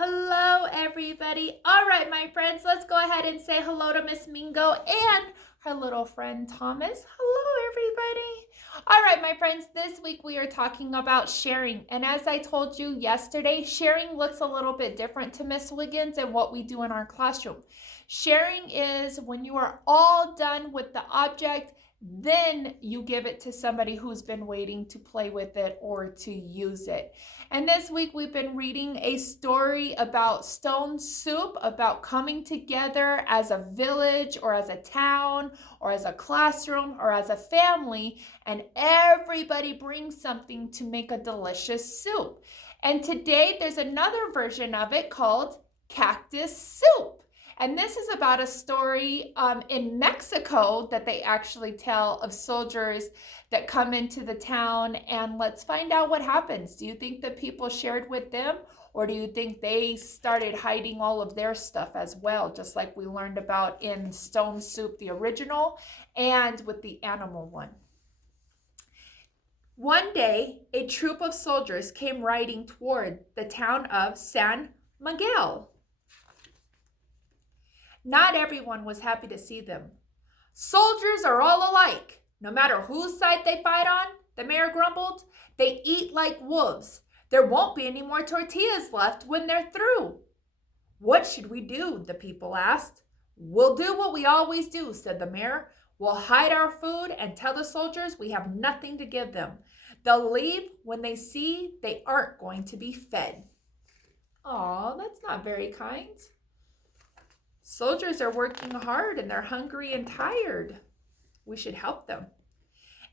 Hello, everybody. All right, my friends, let's go ahead and say hello to Miss Mingo and her little friend Thomas. Hello, everybody. All right, my friends, this week we are talking about sharing. And as I told you yesterday, sharing looks a little bit different to Miss Wiggins and what we do in our classroom. Sharing is when you are all done with the object, then you give it to somebody who's been waiting to play with it or to use it. And this week we've been reading a story about Stone Soup, about coming together as a village or as a town or as a classroom or as a family, and everybody brings something to make a delicious soup. And today there's another version of it called Cactus Soup. And this is about a story in Mexico that they actually tell of soldiers that come into the town. And let's find out what happens. Do you think that people shared with them? Or do you think they started hiding all of their stuff as well, just like we learned about in Stone Soup, the original, and with the animal one? One day, a troop of soldiers came riding toward the town of San Miguel. Not everyone was happy to see them. Soldiers are all alike. No matter whose side they fight on, the mayor grumbled, they eat like wolves. There won't be any more tortillas left when they're through. What should we do? The people asked. We'll do what we always do, said the mayor. We'll hide our food and tell the soldiers we have nothing to give them. They'll leave when they see they aren't going to be fed. Aw, that's not very kind. Soldiers are working hard and they're hungry and tired. We should help them.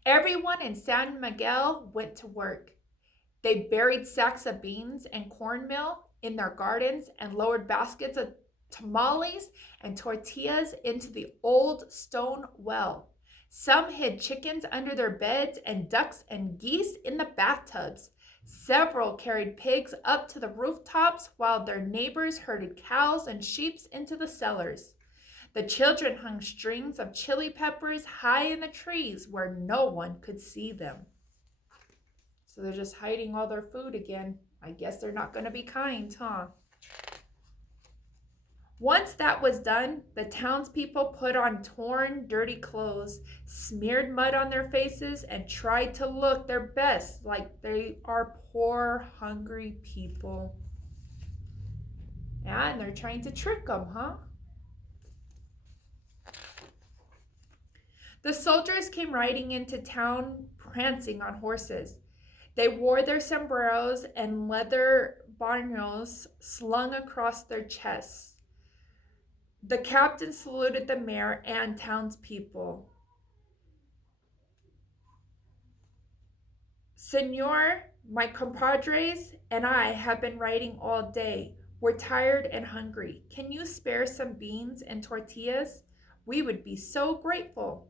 Everyone in San Miguel went to work. They buried sacks of beans and cornmeal in their gardens and lowered baskets of tamales and tortillas into the old stone well. Some hid chickens under their beds and ducks and geese in the bathtubs. Several carried pigs up to the rooftops while their neighbors herded cows and sheep into the cellars. The children hung strings of chili peppers high in the trees where no one could see them. So they're just hiding all their food again. I guess they're not going to be kind, huh? Once that was done, the townspeople put on torn, dirty clothes, smeared mud on their faces, and tried to look their best like they are poor, hungry people. Yeah, and they're trying to trick them, huh? The soldiers came riding into town prancing on horses. They wore their sombreros and leather banos slung across their chests. The captain saluted the mayor and townspeople. Senor, my compadres and I have been riding all day. We're tired and hungry. Can you spare some beans and tortillas? We would be so grateful.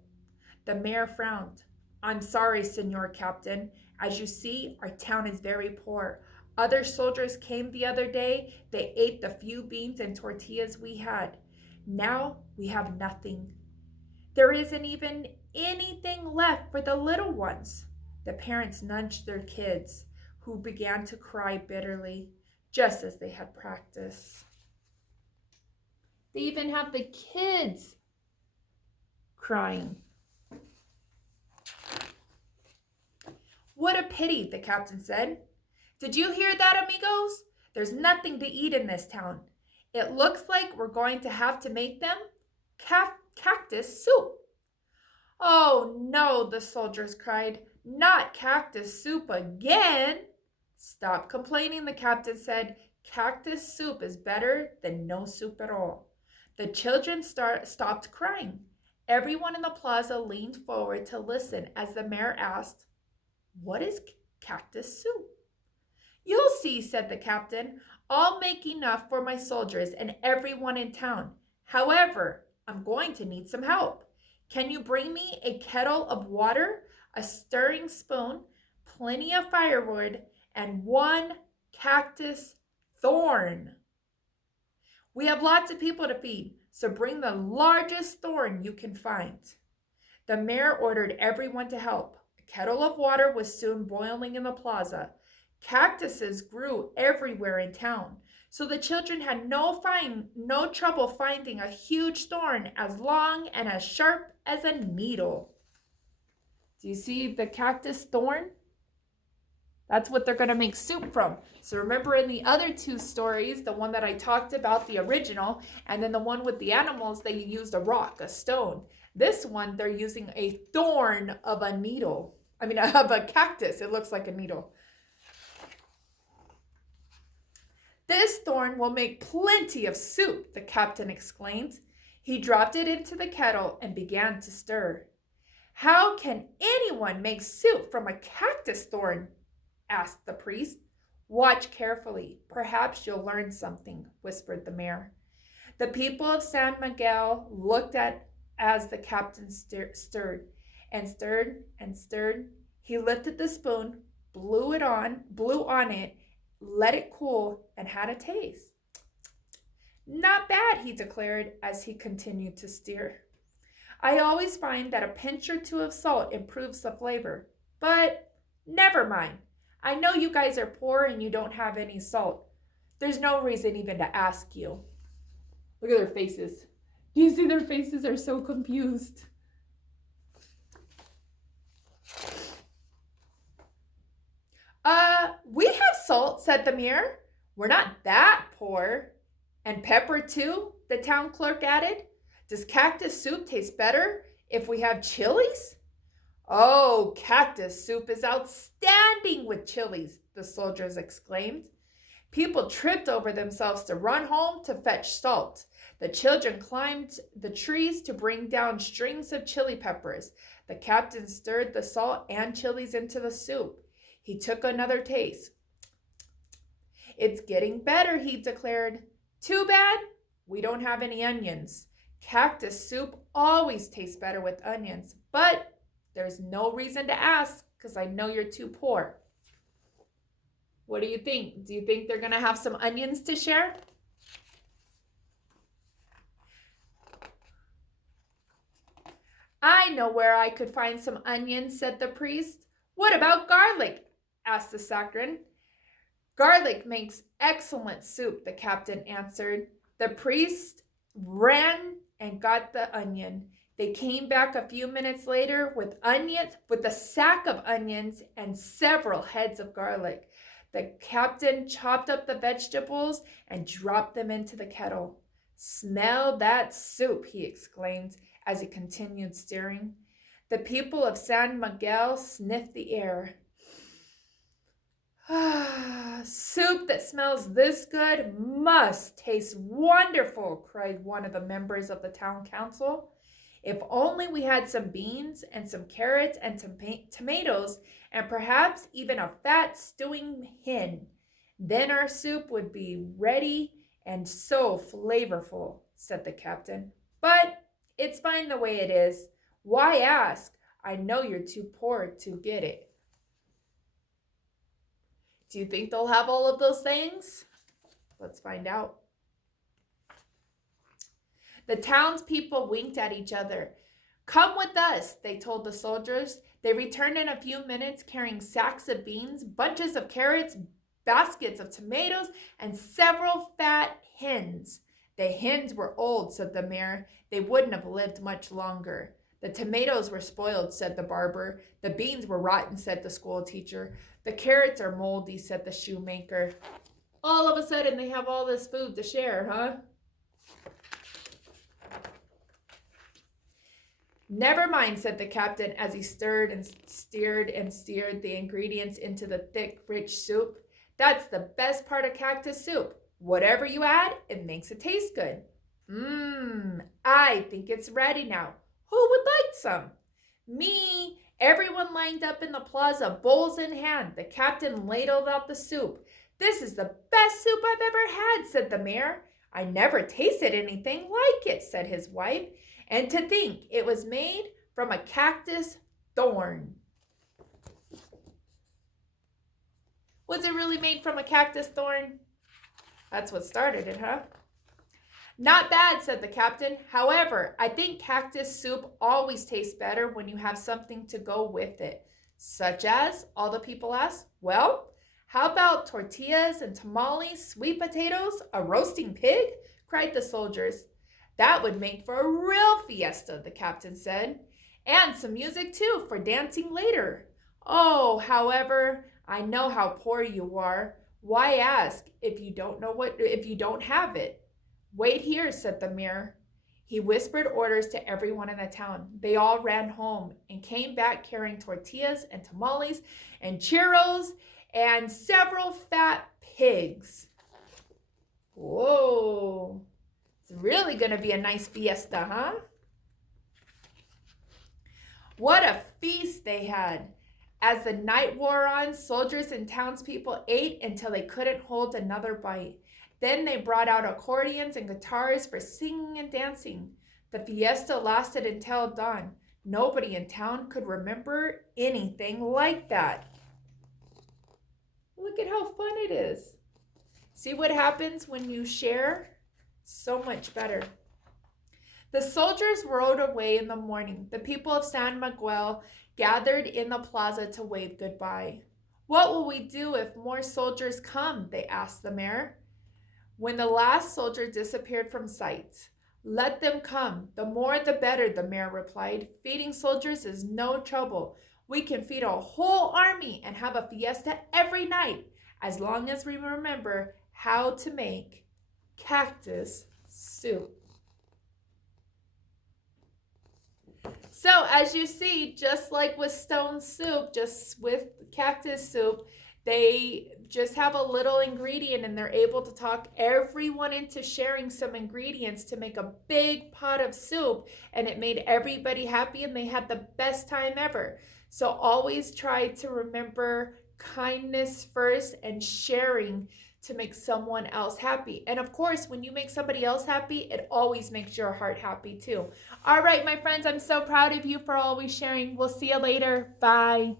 The mayor frowned. I'm sorry, Senor Captain. As you see, our town is very poor. Other soldiers came the other day. They ate the few beans and tortillas we had. Now we have nothing. There isn't even anything left for the little ones. The parents nudged their kids, who began to cry bitterly, just as they had practiced. They even have the kids crying. What a pity, the captain said. Did you hear that, amigos? There's nothing to eat in this town. It looks like we're going to have to make them cactus soup. Oh no, the soldiers cried. Not cactus soup again. Stop complaining, the captain said. Cactus soup is better than no soup at all. The children stopped crying. Everyone in the plaza leaned forward to listen as the mayor asked, What is cactus soup? You'll see, said the captain. I'll make enough for my soldiers and everyone in town. However, I'm going to need some help. Can you bring me a kettle of water, a stirring spoon, plenty of firewood, and one cactus thorn? We have lots of people to feed, so bring the largest thorn you can find. The mayor ordered everyone to help. A kettle of water was soon boiling in the plaza. Cactuses grew everywhere in town, so the children had no trouble finding a huge thorn as long and as sharp as a needle. Do you see the cactus thorn? That's what they're going to make soup from. So remember in the other two stories, the one that I talked about, the original, and then the one with the animals, they used a rock, a stone. This one, they're using a thorn of a needle. Of a cactus. It looks like a needle. This thorn will make plenty of soup, the captain exclaimed. He dropped it into the kettle and began to stir. How can anyone make soup from a cactus thorn? Asked the priest. Watch carefully. Perhaps you'll learn something, whispered the mayor. The people of San Miguel looked at as the captain stirred and stirred and stirred. He lifted the spoon, blew on it, let it cool, and had a taste. Not bad, he declared as he continued to stir. I always find that a pinch or two of salt improves the flavor, but never mind. I know you guys are poor and you don't have any salt. There's no reason even to ask you. Look at their faces. Do you see their faces are so confused? We have salt, said the mayor. We're not that poor. And pepper too, the town clerk added. Does cactus soup taste better if we have chilies? Oh, cactus soup is outstanding with chilies, the soldiers exclaimed. People tripped over themselves to run home to fetch salt. The children climbed the trees to bring down strings of chili peppers. The captain stirred the salt and chilies into the soup. He took another taste. It's getting better, he declared. Too bad we don't have any onions. Cactus soup always tastes better with onions, but there's no reason to ask because I know you're too poor. What do you think? Do you think they're going to have some onions to share? I know where I could find some onions, said the priest. What about garlic? Asked the sacristan. Garlic makes excellent soup, the captain answered. The priest ran and got the onion. They came back a few minutes later with a sack of onions and several heads of garlic. The captain chopped up the vegetables and dropped them into the kettle. Smell that soup, he exclaimed as he continued stirring. The people of San Miguel sniffed the air. Soup that smells this good must taste wonderful, cried one of the members of the town council. If only we had some beans and some carrots and tomatoes and perhaps even a fat stewing hen. Then our soup would be ready and so flavorful, said the captain. But it's fine the way it is. Why ask? I know you're too poor to get it. Do you think they'll have all of those things? Let's find out. The townspeople winked at each other. Come with us, they told the soldiers. They returned in a few minutes carrying sacks of beans, bunches of carrots, baskets of tomatoes, and several fat hens. The hens were old, said the mayor. They wouldn't have lived much longer. The tomatoes were spoiled, said the barber. The beans were rotten, said the school teacher. The carrots are moldy, said the shoemaker. All of a sudden, they have all this food to share, huh? Never mind, said the captain as he stirred and steered the ingredients into the thick, rich soup. That's the best part of cactus soup. Whatever you add, it makes it taste good. I think it's ready now. Who would like some? Me. Everyone lined up in the plaza, bowls in hand. The captain ladled out the soup. This is the best soup I've ever had, said the mayor. I never tasted anything like it, said his wife. And to think it was made from a cactus thorn. Was it really made from a cactus thorn? That's what started it, huh? Not bad, said the captain. However, I think cactus soup always tastes better when you have something to go with it. Such as, all the people asked. Well, How about tortillas and tamales, sweet potatoes, a roasting pig? Cried the soldiers. That would make for a real fiesta, the captain said. And some music too for dancing later. Oh, however, I know how poor you are. Why ask if you don't have it? Wait here, said the mayor. He whispered orders to everyone in the town. They all ran home and came back carrying tortillas and tamales and churros and several fat pigs. Whoa. It's really going to be a nice fiesta, huh? What a feast they had. As the night wore on, soldiers and townspeople ate until they couldn't hold another bite. Then they brought out accordions and guitars for singing and dancing. The fiesta lasted until dawn. Nobody in town could remember anything like that. Look at how fun it is. See what happens when you share? So much better. The soldiers rode away in the morning. The people of San Miguel gathered in the plaza to wave goodbye. What will we do if more soldiers come? They asked the mayor. When the last soldier disappeared from sight, let them come. The more the better, the mayor replied. Feeding soldiers is no trouble. We can feed a whole army and have a fiesta every night, as long as we remember how to make cactus soup. So as you see, just like with stone soup, just with cactus soup, they just have a little ingredient and they're able to talk everyone into sharing some ingredients to make a big pot of soup, and it made everybody happy and they had the best time ever. So always try to remember kindness first and sharing to make someone else happy. And of course, when you make somebody else happy, it always makes your heart happy too. All right, my friends, I'm so proud of you for always sharing. We'll see you later. Bye.